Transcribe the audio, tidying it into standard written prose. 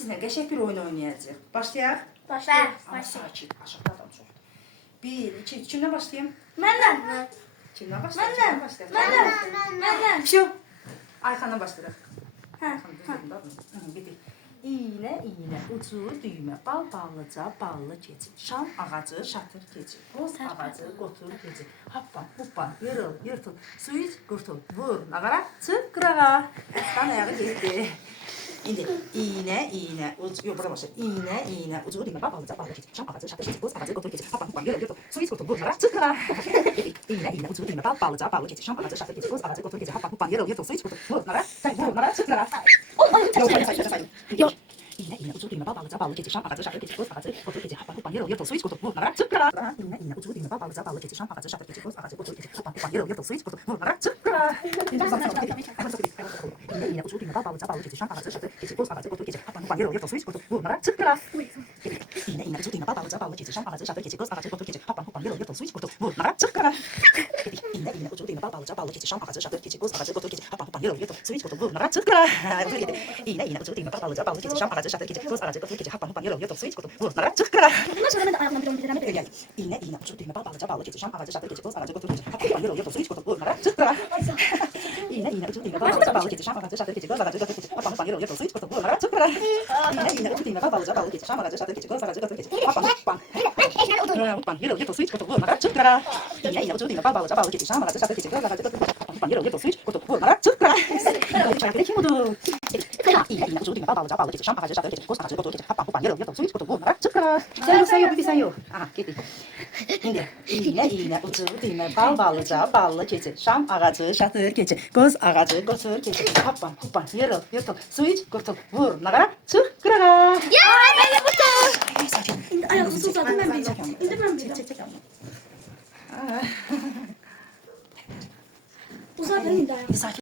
Sizinle geçek bir oyun oynayacağız. Başlayalım. Başlayalım. Ama sakin. Aşağıda adam çok. 1, 2, kimle başlayayım? Məndən. Kimle başlayayım? Məndən. Şu. Ayxandan başlayalım. Hə. Bitti. İğne, ucu, düğme, bal, ballıca, ballı keçi, şam ağacı, şatır keçi, boz ağacı, qotur keçi, hoppan, hoppan, yırıl, yırtıl, su iç, qurtul, vur, nağara, çık, qırağa. Aslan ayağı gitti. İndi iğne, ucu, yok burada başlayalım. İğne, ucu, düğme, bal, ballıca, ballı keçi, şam ağacı, şatır keçi, boz ağacı, qotur keçi, hoppan, hoppan, yırıl, yırtıl, su iç, qurtul, vur, nağara, çık, qırağa. İğne, ucu, düğme, bal, ballıca, ballı keçi, şam ağacı, şatır keçi, boz ağacı, qotur keçi, hoppan, hoppan, yırıl, yırtıl, su iç, qurtul, vur, nağara, çık, qırağa. Yok. İğne, ucu, düğme, bal, ballıca, ballı keçi, şam ağacı, şatır keçi, boz ağacı, qotur keçi, hoppan, hoppan, yırıl, yırtıl, su iç, qurtul, vur, nağara, çık, qırağa. İğne, ucu, düğme, bal, ballıca, ballı keçi, şam ağacı, şatır keçi, boz ağacı, qotur keçi, hoppan, hoppan, yırıl, yırtıl, su iç, qurtul, vur, nağara, çık, qırağa. İğne, ucu, düğme, bal, ballıca, ballı keçi, şam ağacı, şatır keçi, boz ağacı, qotur keçi, hoppan, hoppan, yırıl, yırtıl, su iç, qurtul, vur, nağara, çık, qırağa. İğne, ucu, düğme, bal, ballıca, ballı keçi, şam ağacı, şatır keçi, boz ağacı, qotur keçi, hoppan, hoppan, yırıl, yırtıl, su iç, qurtul, vur, nağara, çık, qırağa. İğne, ucu, düğme, bal, ballıca, ballı keçi, şam ağacı, şatır keçi, boz ağacı, qotur keçi, hoppan, hoppan, yırıl, yırtıl, su iç, qurtul, vur, nağara, çık, qırağa. İğne, ucu, düğme, bal, ballıca, ballı keçi, şam ağacı, şatır keçi, boz ağacı, qotur keçi, hoppan, hoppan, yırıl, yırtıl, su iç, qurtul, vur, nağara, çık, qırağa. Bundan sonra mən də ayağımdan bir onu bilirəm. Gel. İğne, ucu, düğme, bal, ballıca, ballı keçi, şam ağacı, şatır keçi, boz ağacı, qotur keçi, hoppan, hoppan, yırıl, yırtıl, su iç, qurtul, vur, nağara, çık, qırağa. İğne, ucu, düğme, bal, ballıca, ballı keçi, şam ağacı, şatır keçi, boz ağacı, qotur keçi, hoppan, hoppan, yırıl, yırtıl, su iç, qurtul, vur, nağara, çık, qırağa. İğne, ucu, düğme, bal, ballıca, ballı keçi, şam ağacı, şatır keçi, boz ağacı, qotur keçi, hoppan, hoppan, hoppan, yırıl, yırtıl, su iç, qurtul, vur, nağara, çık, qırağa. İğne, ucu, düğme, bal, ballıca, ballı keçi, şam ağacı, şatır keçi, boz ağacı, qotur keçi, hoppan, hoppan, yırıl, yırtıl, su iç, qurtul, vur, nağara, çık, qırağa. Kim oldu? İğne, ucu, düğme, bal, ballıca, ballı keçi, şam ağacı, şatır keçi, boz ağacı, qotur keçi, hoppan, hoppan, yırıl, yırtıl, su iç, qurtul, vur, nağara, çık, qırağa. Sen yok, bir sen yok. Aha, gitti. İndi iğne, ucu, düğme, bal, ballıca, ballı keçi, şam ağacı, şatır keçi, boz ağacı, qotur keçi, hoppan, hoppan, yırıl, yırtıl, su iç, qurtul, vur, nağara, çık, qırağa. Ya, belə bu da. Sakin. İndi ayağımızı uzadım mən bilirəm. İndi mən bilirəm. Çek. Uzadım indi ayağımı. Sakin.